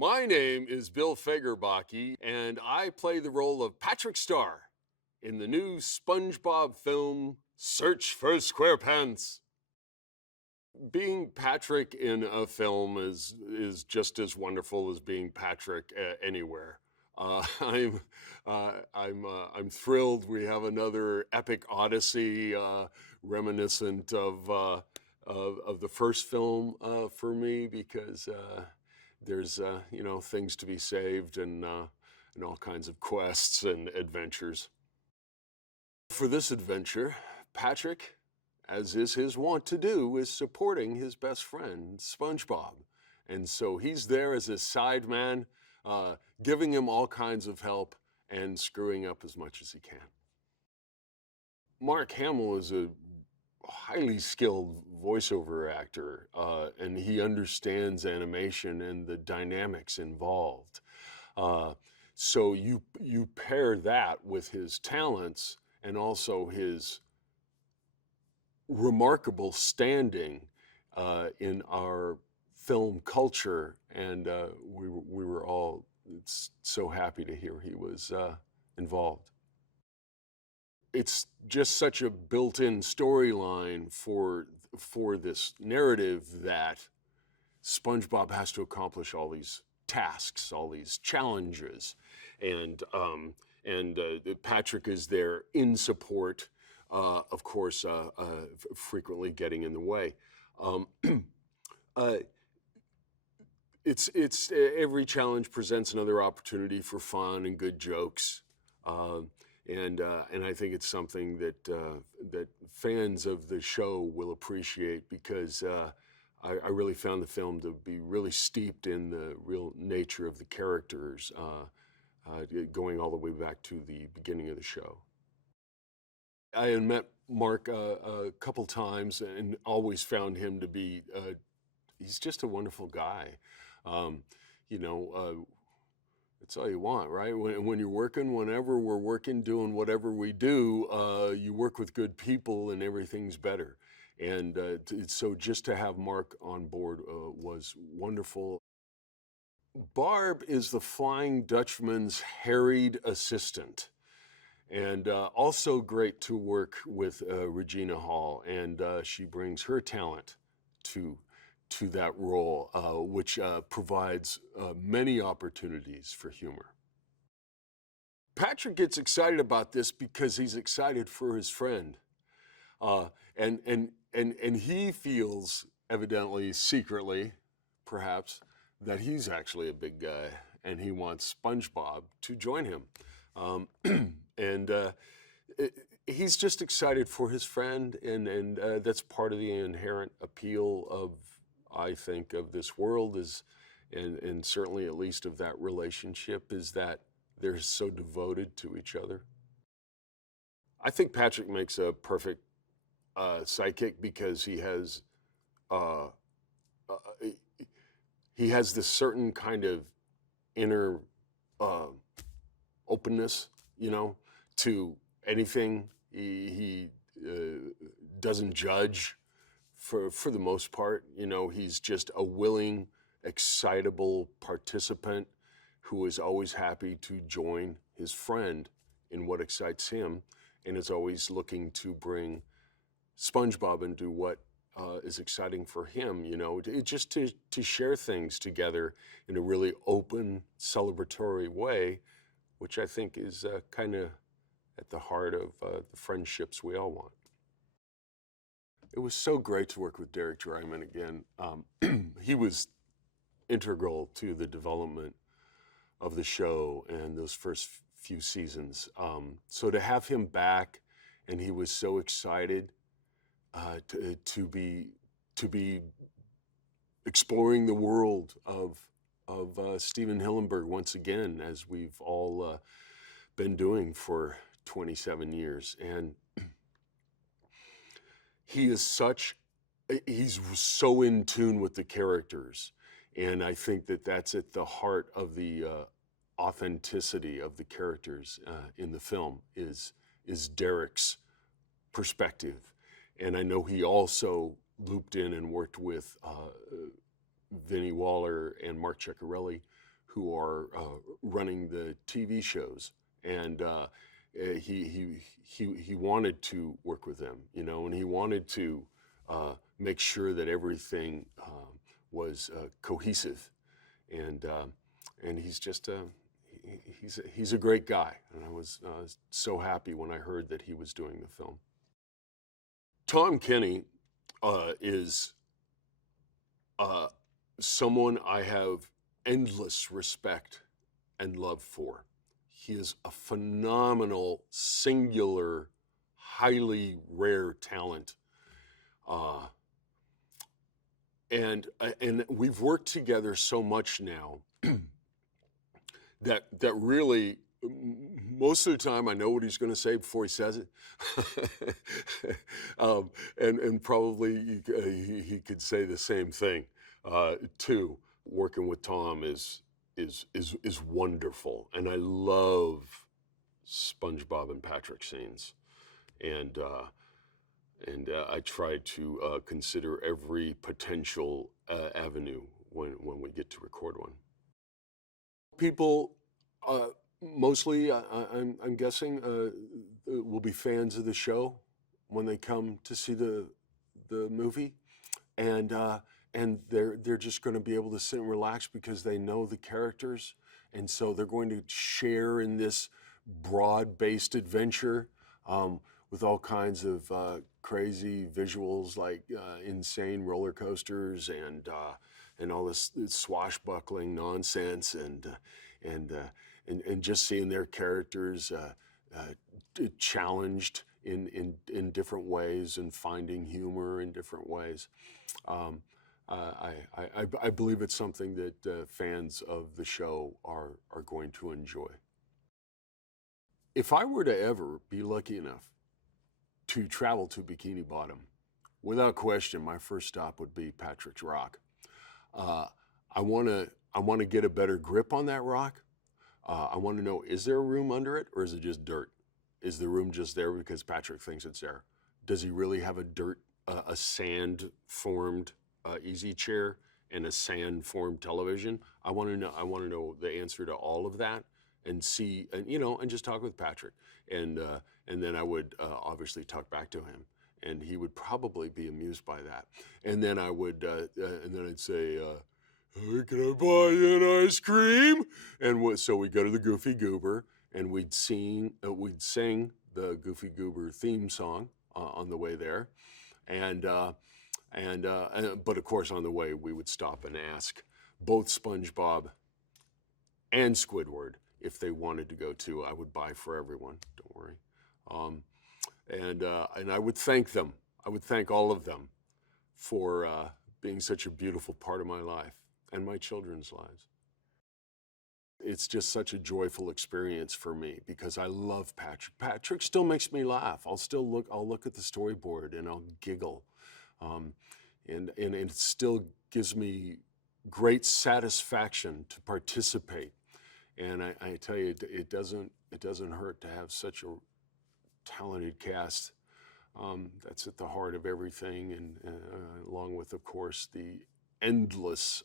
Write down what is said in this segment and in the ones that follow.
My name is Bill Fagerbakke, and I play the role of Patrick Star in the new SpongeBob film, Search for SquarePants. Being Patrick in a film is just as wonderful as being Patrick anywhere. I'm thrilled. We have another epic odyssey reminiscent of the first film for me, because there's things to be saved and all kinds of quests and adventures. For this adventure, Patrick, as is his wont to do, is supporting his best friend, SpongeBob. And so he's there as his side man, giving him all kinds of help and screwing up as much as he can. Mark Hamill is a highly skilled voiceover actor, and he understands animation and the dynamics involved. So you pair that with his talents and also his remarkable standing in our film culture, and we were all so happy to hear he was involved. It's just such a built-in storyline for this narrative that SpongeBob has to accomplish all these tasks, all these challenges, and Patrick is there in support, of course, frequently getting in the way. It's every challenge presents another opportunity for fun and good jokes. And I think it's something that fans of the show will appreciate, because I really found the film to be really steeped in the real nature of the characters, going all the way back to the beginning of the show. I had met Mark a couple times and always found him to be, he's just a wonderful guy. That's all you want, right? When you're working, whenever we're working, doing whatever we do, you work with good people and everything's better. And so just to have Mark on board was wonderful. Barb is the Flying Dutchman's harried assistant. And also great to work with Regina Hall, and she brings her talent to that role, which provides many opportunities for humor. Patrick gets excited about this because he's excited for his friend, and he feels, evidently, secretly, perhaps, that he's actually a big guy, and he wants SpongeBob to join him. He's just excited for his friend, and that's part of the inherent appeal of, I think, of this world, and certainly at least of that relationship, is that they're so devoted to each other. I think Patrick makes a perfect sidekick, because he has this certain kind of inner openness, to anything. He doesn't judge for the most part. He's just a willing, excitable participant who is always happy to join his friend in what excites him, and is always looking to bring SpongeBob into what is exciting for him, just to share things together in a really open, celebratory way, which I think is kind of at the heart of the friendships we all want. It was so great to work with Derek Dreiman again. He was integral to the development of the show and those first few seasons. So to have him back, and he was so excited to be exploring the world of Steven Hillenburg once again, as we've all been doing for 27 years. And he's so in tune with the characters. And I think that that's at the heart of the authenticity of the characters in the film, is Derek's perspective. And I know he also looped in and worked with Vinnie Waller and Mark Ceccarelli who are running the TV shows, and he wanted to work with them, you know, and he wanted to make sure that everything was cohesive, and he's just he's a great guy, and I was so happy when I heard that he was doing the film. Tom Kenny is someone I have endless respect and love for. He is a phenomenal, singular, highly rare talent. And we've worked together so much now that really most of the time I know what he's going to say before he says it. And probably he could say the same thing too. Working with Tom is wonderful, and I love SpongeBob and Patrick scenes, and I try to consider every potential avenue when we get to record one. People, mostly, I'm guessing, will be fans of the show when they come to see the movie, and they're just going to be able to sit and relax because they know the characters, and so they're going to share in this broad-based adventure with all kinds of crazy visuals, like insane roller coasters and all this swashbuckling nonsense, and just seeing their characters challenged in different ways and finding humor in different ways. I believe it's something that fans of the show are going to enjoy. If I were to ever be lucky enough to travel to Bikini Bottom, without question, my first stop would be Patrick's Rock. I want to get a better grip on that rock. I want to know, is there a room under it, or is it just dirt? Is the room just there because Patrick thinks it's there? Does he really have a sand-formed easy chair and a sand-formed television? I want to know the answer to all of that, and see, and just talk with Patrick, and then I would obviously talk back to him, and he would probably be amused by that, and then I would, and then I'd say, "Hey, can I buy you an ice cream?" And so we'd go to the Goofy Goober, and we'd sing the Goofy Goober theme song on the way there, but of course on the way we would stop and ask both SpongeBob and Squidward if they wanted to go too. I would buy for everyone, don't worry. And I would thank them. I would thank all of them for being such a beautiful part of my life and my children's lives. It's just such a joyful experience for me because I love Patrick. Patrick still makes me laugh. I'll look at the storyboard and I'll giggle. And it still gives me great satisfaction to participate. And I tell you, it doesn't hurt to have such a talented cast that's at the heart of everything, and along with, of course, the endless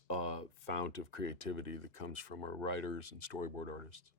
fount of creativity that comes from our writers and storyboard artists.